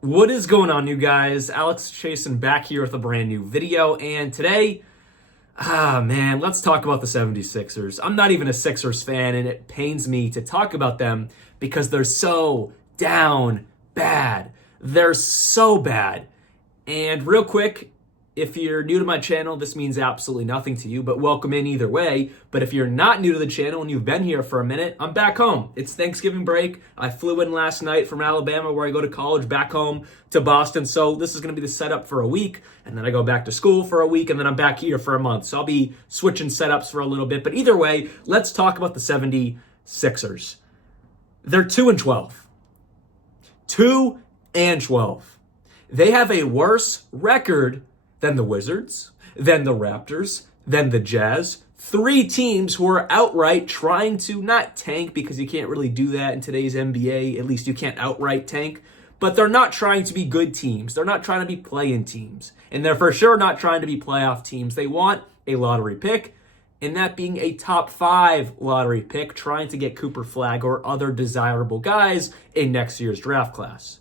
What is going on, you guys? Alex Chasen back here with a brand new video, and today, let's talk about the 76ers. I'm not even a Sixers fan, and it pains me to talk about them because they're so down bad. They're so bad. And real quick, if you're new to my channel, this means absolutely nothing to you, but welcome in either way. But if you're not new to the channel and you've been here for a minute, I'm back home. It's Thanksgiving break. I flew in last night from Alabama, where I go to college, back home to Boston. So this is going to be the setup for a week, and then I go back to school for a week, and then I'm back here for a month. So I'll be switching setups for a little bit. But either way, let's talk about the 76ers. They're 2-12. 2-12. They have a worse record than the Wizards, than the Raptors, than the Jazz. Three teams who are outright trying to not tank, because you can't really do that in today's NBA. At least you can't outright tank. But they're not trying to be good teams. They're not trying to be play-in teams. And they're for sure not trying to be playoff teams. They want a lottery pick, and that being a top 5 lottery pick, trying to get Cooper Flagg or other desirable guys in next year's draft class.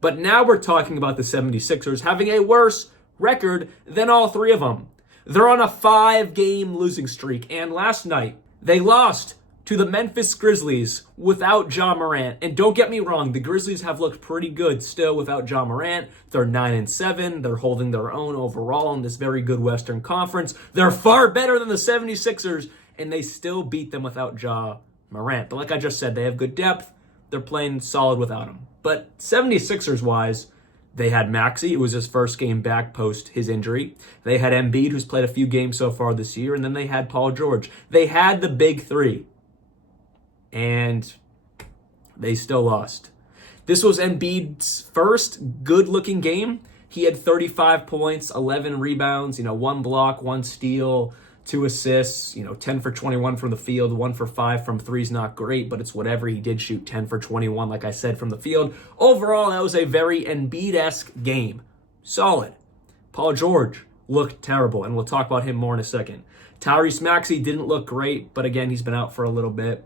But now we're talking about the 76ers having a worse record than all three of them. They're on a 5-game losing streak, and last night they lost to the Memphis Grizzlies without Ja Morant. And don't get me wrong, the Grizzlies have looked pretty good still without Ja Morant. They're 9-7. They're holding their own overall in this very good Western Conference. They're far better than the 76ers, and they still beat them without Ja Morant. But like I just said, they have good depth. They're playing solid without him. But 76ers-wise, they had Maxey. It was his first game back post his injury. They had Embiid, who's played a few games so far this year. And then they had Paul George. They had the big three. And they still lost. This was Embiid's first good-looking game. He had 35 points, 11 rebounds, 1 block, 1 steal, 2 assists, 10 for 21 from the field, 1 for 5 from three's not great, but it's whatever. He did shoot 10 for 21, like I said, from the field. Overall, that was a very Embiid-esque game. Solid. Paul George looked terrible, and we'll talk about him more in a second. Tyrese Maxey didn't look great, but again, he's been out for a little bit.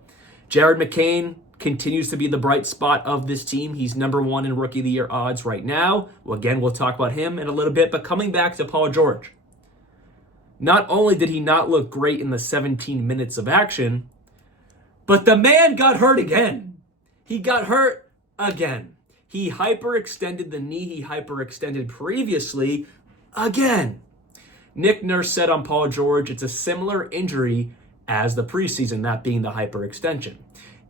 Jared McCain continues to be the bright spot of this team. He's number 1 in Rookie of the Year odds right now. Well, again, we'll talk about him in a little bit, but coming back to Paul George. Not only did he not look great in the 17 minutes of action, but the man got hurt again. He got hurt again. He hyperextended the knee he hyperextended previously again. Nick Nurse said on Paul George it's a similar injury as the preseason, that being the hyperextension.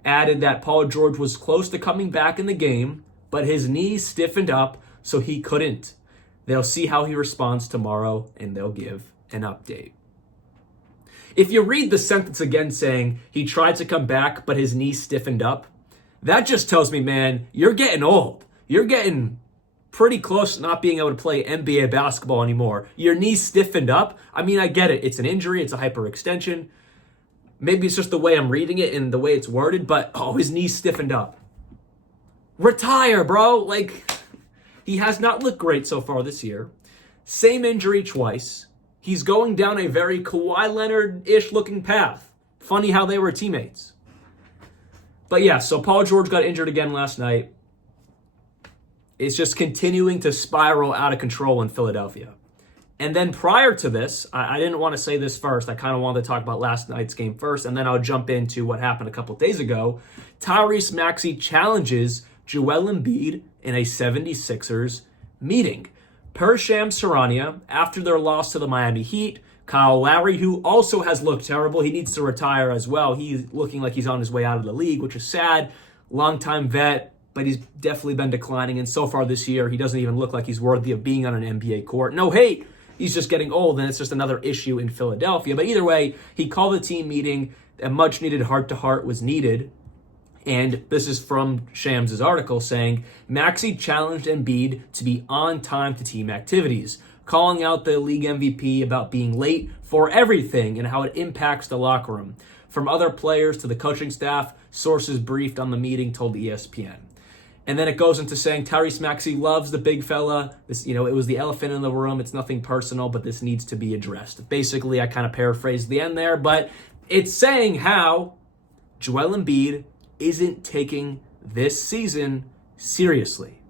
Added that Paul George was close to coming back in the game, but his knee stiffened up, so he couldn't. They'll see how he responds tomorrow, and they'll give an update. If you read the sentence again saying he tried to come back, but his knee stiffened up, that just tells me, man, you're getting old. You're getting pretty close to not being able to play NBA basketball anymore. Your knee stiffened up. I mean, I get it. It's an injury. It's a hyperextension. Maybe it's just the way I'm reading it and the way it's worded, but his knee stiffened up. Retire, bro. He has not looked great so far this year. Same injury twice. He's going down a very Kawhi Leonard-ish looking path. Funny how they were teammates. But yeah, so Paul George got injured again last night. It's just continuing to spiral out of control in Philadelphia. And then prior to this, I didn't want to say this first. I kind of wanted to talk about last night's game first, and then I'll jump into what happened a couple days ago. Tyrese Maxey challenges Joel Embiid in a 76ers meeting. Per Shams Charania, after their loss to the Miami Heat, Kyle Lowry, who also has looked terrible, he needs to retire as well. He's looking like he's on his way out of the league, which is sad. Longtime vet, but he's definitely been declining. And so far this year, he doesn't even look like he's worthy of being on an NBA court. No hate. He's just getting old, and it's just another issue in Philadelphia. But either way, he called a team meeting. A much-needed heart-to-heart was needed. And this is from Shams' article saying, Maxey challenged Embiid to be on time to team activities, calling out the league MVP about being late for everything and how it impacts the locker room. From other players to the coaching staff, sources briefed on the meeting told ESPN. And then it goes into saying Tyrese Maxey loves the big fella. This, it was the elephant in the room. It's nothing personal, but this needs to be addressed. Basically, I kind of paraphrased the end there, but it's saying how Joel Embiid isn't taking this season seriously.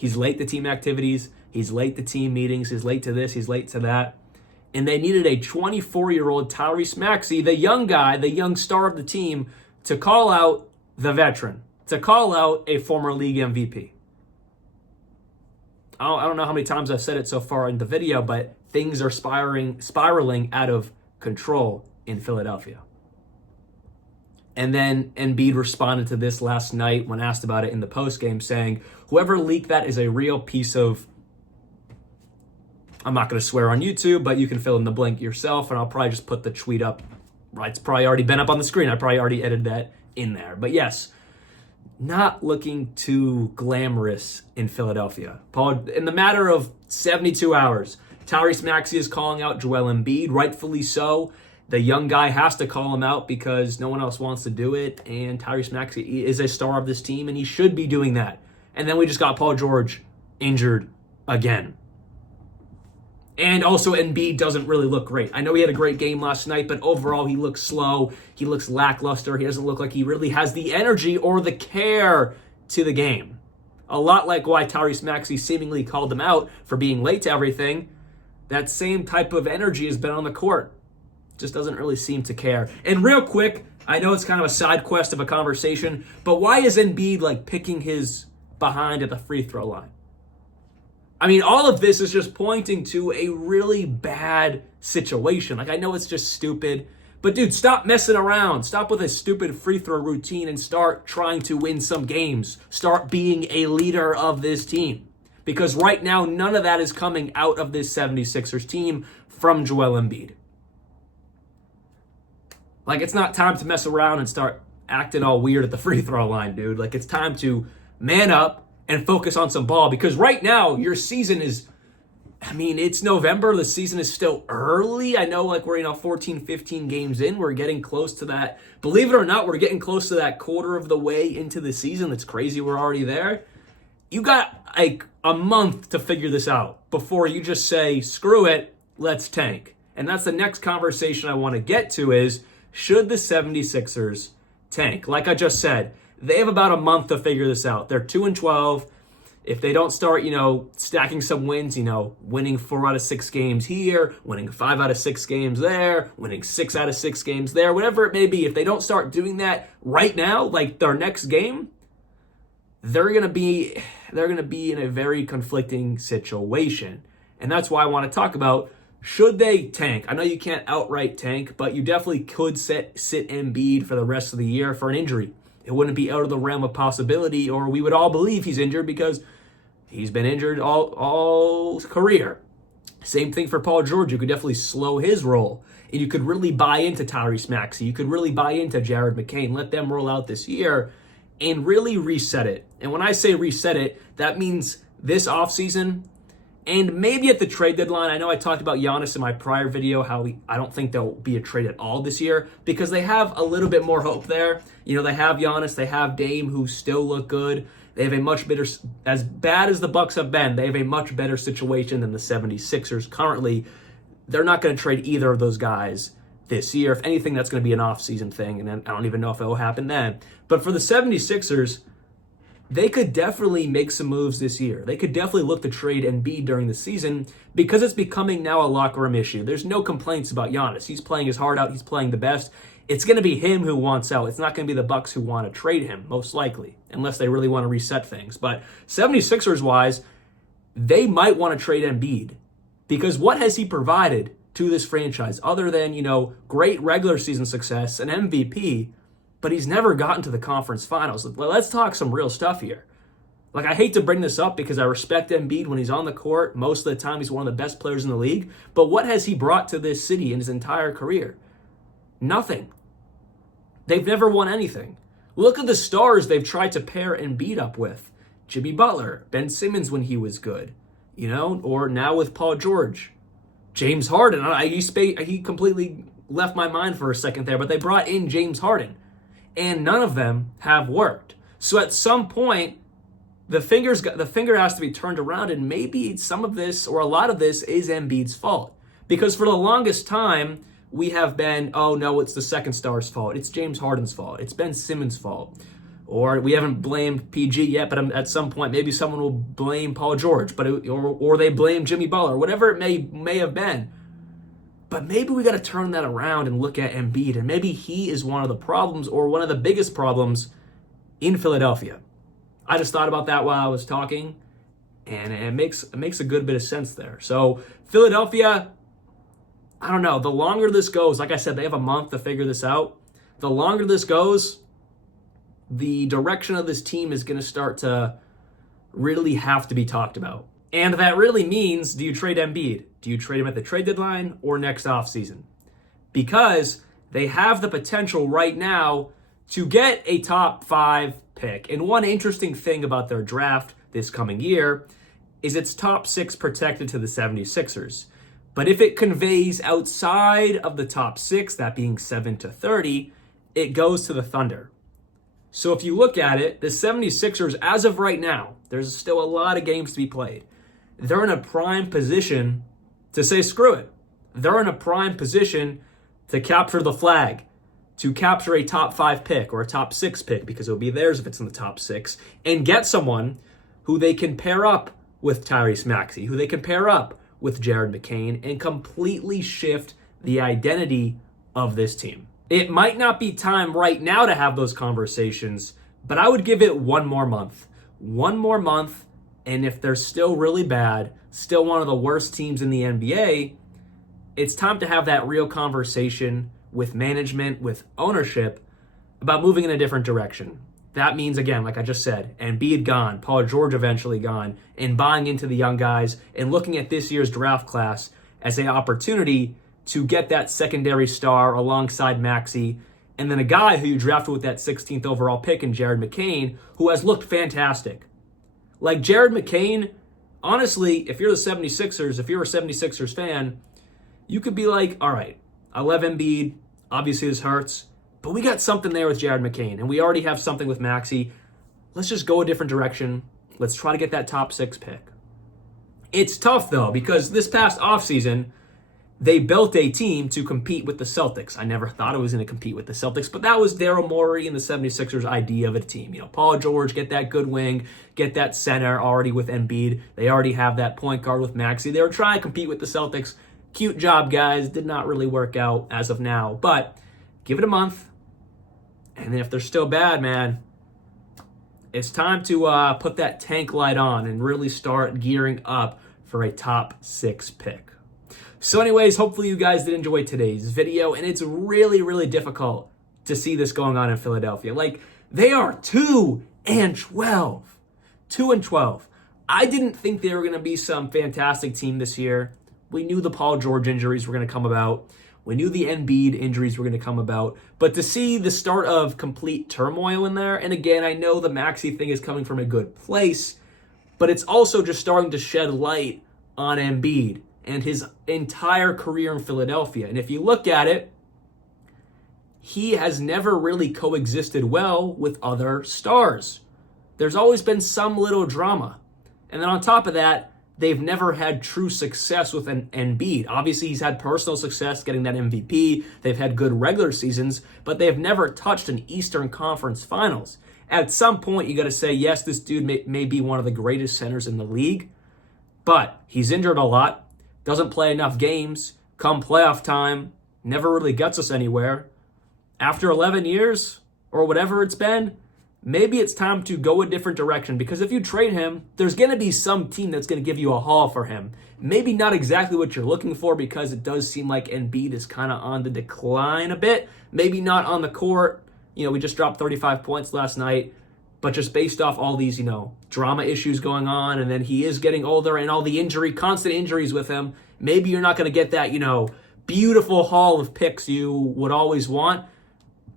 He's late to team activities. He's late to team meetings. He's late to this. He's late to that. And they needed a 24-year-old Tyrese Maxey, the young guy, the young star of the team, to call out the veteran, to call out a former league MVP. I don't know how many times I've said it so far in the video, but things are spiraling out of control in Philadelphia. And then Embiid responded to this last night when asked about it in the postgame, saying, whoever leaked that is a real piece of, I'm not going to swear on YouTube, but you can fill in the blank yourself, and I'll probably just put the tweet up. Right, it's probably already been up on the screen. I probably already edited that in there. But yes, not looking too glamorous in Philadelphia. Paul, in the matter of 72 hours, Tyrese Maxey is calling out Joel Embiid, rightfully so. The young guy has to call him out because no one else wants to do it, and Tyrese Maxey is a star of this team, and he should be doing that. And then we just got Paul George injured again. And also, Embiid doesn't really look great. I know he had a great game last night, but overall, he looks slow. He looks lackluster. He doesn't look like he really has the energy or the care to the game. A lot like why Tyrese Maxey seemingly called him out for being late to everything. That same type of energy has been on the court. Just doesn't really seem to care. And real quick, I know it's kind of a side quest of a conversation, but why is Embiid like picking his behind at the free throw line? I mean, all of this is just pointing to a really bad situation. Like, I know it's just stupid, but dude, stop messing around. Stop with a stupid free throw routine and start trying to win some games. Start being a leader of this team. Because right now, none of that is coming out of this 76ers team from Joel Embiid. Like, it's not time to mess around and start acting all weird at the free throw line, dude. Like, it's time to man up and focus on some ball, because right now your season is, I mean, it's November. The season is still early. I know, like, we're 14, 15 games in. We're getting close to that. Believe it or not, we're getting close to that quarter of the way into the season. It's crazy we're already there. You got like a month to figure this out before you just say, screw it, let's tank. And that's the next conversation I want to get to is, should the 76ers tank? Like I just said, they have about a month to figure this out. They're 2-12. If they don't start, stacking some wins, winning 4 out of 6 games here, winning 5 out of 6 games there, winning 6 out of 6 games there, whatever it may be, if they don't start doing that right now, like their next game, they're gonna be in a very conflicting situation. And that's why I want to talk about, should they tank? I know you can't outright tank, but you definitely could sit Embiid for the rest of the year for an injury. It wouldn't be out of the realm of possibility, or we would all believe he's injured because he's been injured all career. Same thing for Paul George. You could definitely slow his roll. And you could really buy into Tyrese Maxey. You could really buy into Jared McCain. Let them roll out this year and really reset it. And when I say reset it, that means this offseason and maybe at the trade deadline. I know I talked about Giannis in my prior video, how I don't think there'll be a trade at all this year because they have a little bit more hope there. They have Giannis, they have Dame, who still look good. They have a much better, as bad as the Bucks have been, they have a much better situation than the 76ers currently. They're not going to trade either of those guys this year. If anything, that's going to be an off-season thing, and I don't even know if it will happen then. But for the 76ers, they could definitely make some moves this year. They could definitely look to trade Embiid during the season because it's becoming now a locker room issue. There's no complaints about Giannis. He's playing his heart out. He's playing the best. It's going to be him who wants out. It's not going to be the Bucks who want to trade him, most likely, unless they really want to reset things. But 76ers-wise, they might want to trade Embiid because what has he provided to this franchise other than, great regular season success, an MVP, but he's never gotten to the conference finals. Let's talk some real stuff here. Like, I hate to bring this up because I respect Embiid when he's on the court. Most of the time, he's one of the best players in the league. But what has he brought to this city in his entire career? Nothing. They've never won anything. Look at the stars they've tried to pair Embiid up with. Jimmy Butler, Ben Simmons when he was good, or now with Paul George. James Harden, he completely left my mind for a second there, but they brought in James Harden, and none of them have worked. So at some point, the finger has to be turned around, and maybe some of this or a lot of this is Embiid's fault. Because for the longest time, we have been, oh no, it's the second star's fault. It's James Harden's fault. It's Ben Simmons' fault. Or we haven't blamed PG yet, but at some point maybe someone will blame Paul George, or they blame Jimmy Butler, whatever it may have been. But maybe we got to turn that around and look at Embiid, and maybe he is one of the problems, or one of the biggest problems in Philadelphia. I just thought about that while I was talking, and it makes a good bit of sense there. So Philadelphia, I don't know. The longer this goes, like I said, they have a month to figure this out. The longer this goes, the direction of this team is going to start to really have to be talked about. And that really means, do you trade Embiid? Do you trade him at the trade deadline or next offseason? Because they have the potential right now to get a top 5 pick. And one interesting thing about their draft this coming year is it's top 6 protected to the 76ers. But if it conveys outside of the top 6, that being 7 to 30, it goes to the Thunder. So if you look at it, the 76ers, as of right now, there's still a lot of games to be played. They're in a prime position to say, screw it. They're in a prime position to capture the flag, to capture a top 5 pick or a top 6 pick, because it'll be theirs if it's in the top 6, and get someone who they can pair up with Tyrese Maxey, who they can pair up with Jared McCain, and completely shift the identity of this team. It might not be time right now to have those conversations, but I would give it one more month. One more month, and if they're still really bad, still one of the worst teams in the NBA, it's time to have that real conversation with management, with ownership, about moving in a different direction. That means, again, like I just said, Embiid gone, Paul George eventually gone, and buying into the young guys and looking at this year's draft class as an opportunity to get that secondary star alongside Maxey, and then a guy who you drafted with that 16th overall pick in Jared McCain, who has looked fantastic. Like Jared McCain, honestly, if you're the 76ers, if you're a 76ers fan, you could be like, all right, I love Embiid, obviously this hurts, but we got something there with Jared McCain, and we already have something with Maxey. Let's just go a different direction. Let's try to get that top 6 pick. It's tough, though, because this past offseason, they built a team to compete with the Celtics. I never thought it was going to compete with the Celtics, but that was Daryl Morey and the 76ers' idea of a team. You know, Paul George, get that good wing, get that center already with Embiid. They already have that point guard with Maxey. They were trying to compete with the Celtics. Cute job, guys. Did not really work out as of now, but give it a month. And then if they're still bad, man, it's time to put that tank light on and really start gearing up for a top 6 pick. So anyways, hopefully you guys did enjoy today's video, and it's really, really difficult to see this going on in Philadelphia. Like, they are 2-12. 2-12. I didn't think they were going to be some fantastic team this year. We knew the Paul George injuries were going to come about. We knew the Embiid injuries were going to come about. But to see the start of complete turmoil in there, and again, I know the Maxey thing is coming from a good place, but it's also just starting to shed light on Embiid and his entire career in Philadelphia. And if you look at it, he has never really coexisted well with other stars. There's always been some little drama. And then on top of that, they've never had true success with an Embiid. Obviously, he's had personal success getting that MVP. They've had good regular seasons, but they've never touched an Eastern Conference Finals. At some point, you got to say, yes, this dude may be one of the greatest centers in the league, but he's injured a lot. Doesn't play enough games. Come playoff time, never really gets us anywhere. After 11 years, or whatever it's been, maybe it's time to go a different direction, because if you trade him, there's going to be some team that's going to give you a haul for him. Maybe not exactly what you're looking for, because it does seem like Embiid is kind of on the decline a bit. Maybe not on the court. You know, we just dropped 35 points last night. But just based off all these, drama issues going on, and then he is getting older and all the constant injuries with him, maybe you're not going to get that, beautiful haul of picks you would always want.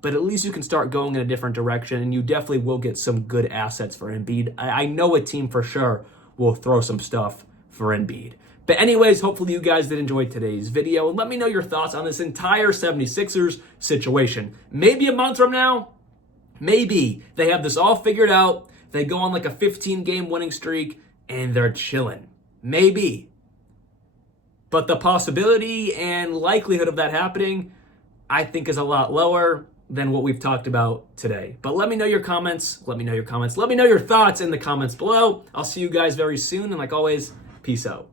But at least you can start going in a different direction, and you definitely will get some good assets for Embiid. I know a team for sure will throw some stuff for Embiid. But anyways, hopefully you guys did enjoy today's video, and let me know your thoughts on this entire 76ers situation. Maybe a month from now, maybe they have this all figured out. They go on like a 15-game winning streak, and they're chilling. Maybe. But the possibility and likelihood of that happening, I think, is a lot lower. than what we've talked about today. But let me know your comments. Let me know your comments. Let me know your thoughts in the comments below. I'll see you guys very soon. And like always, peace out.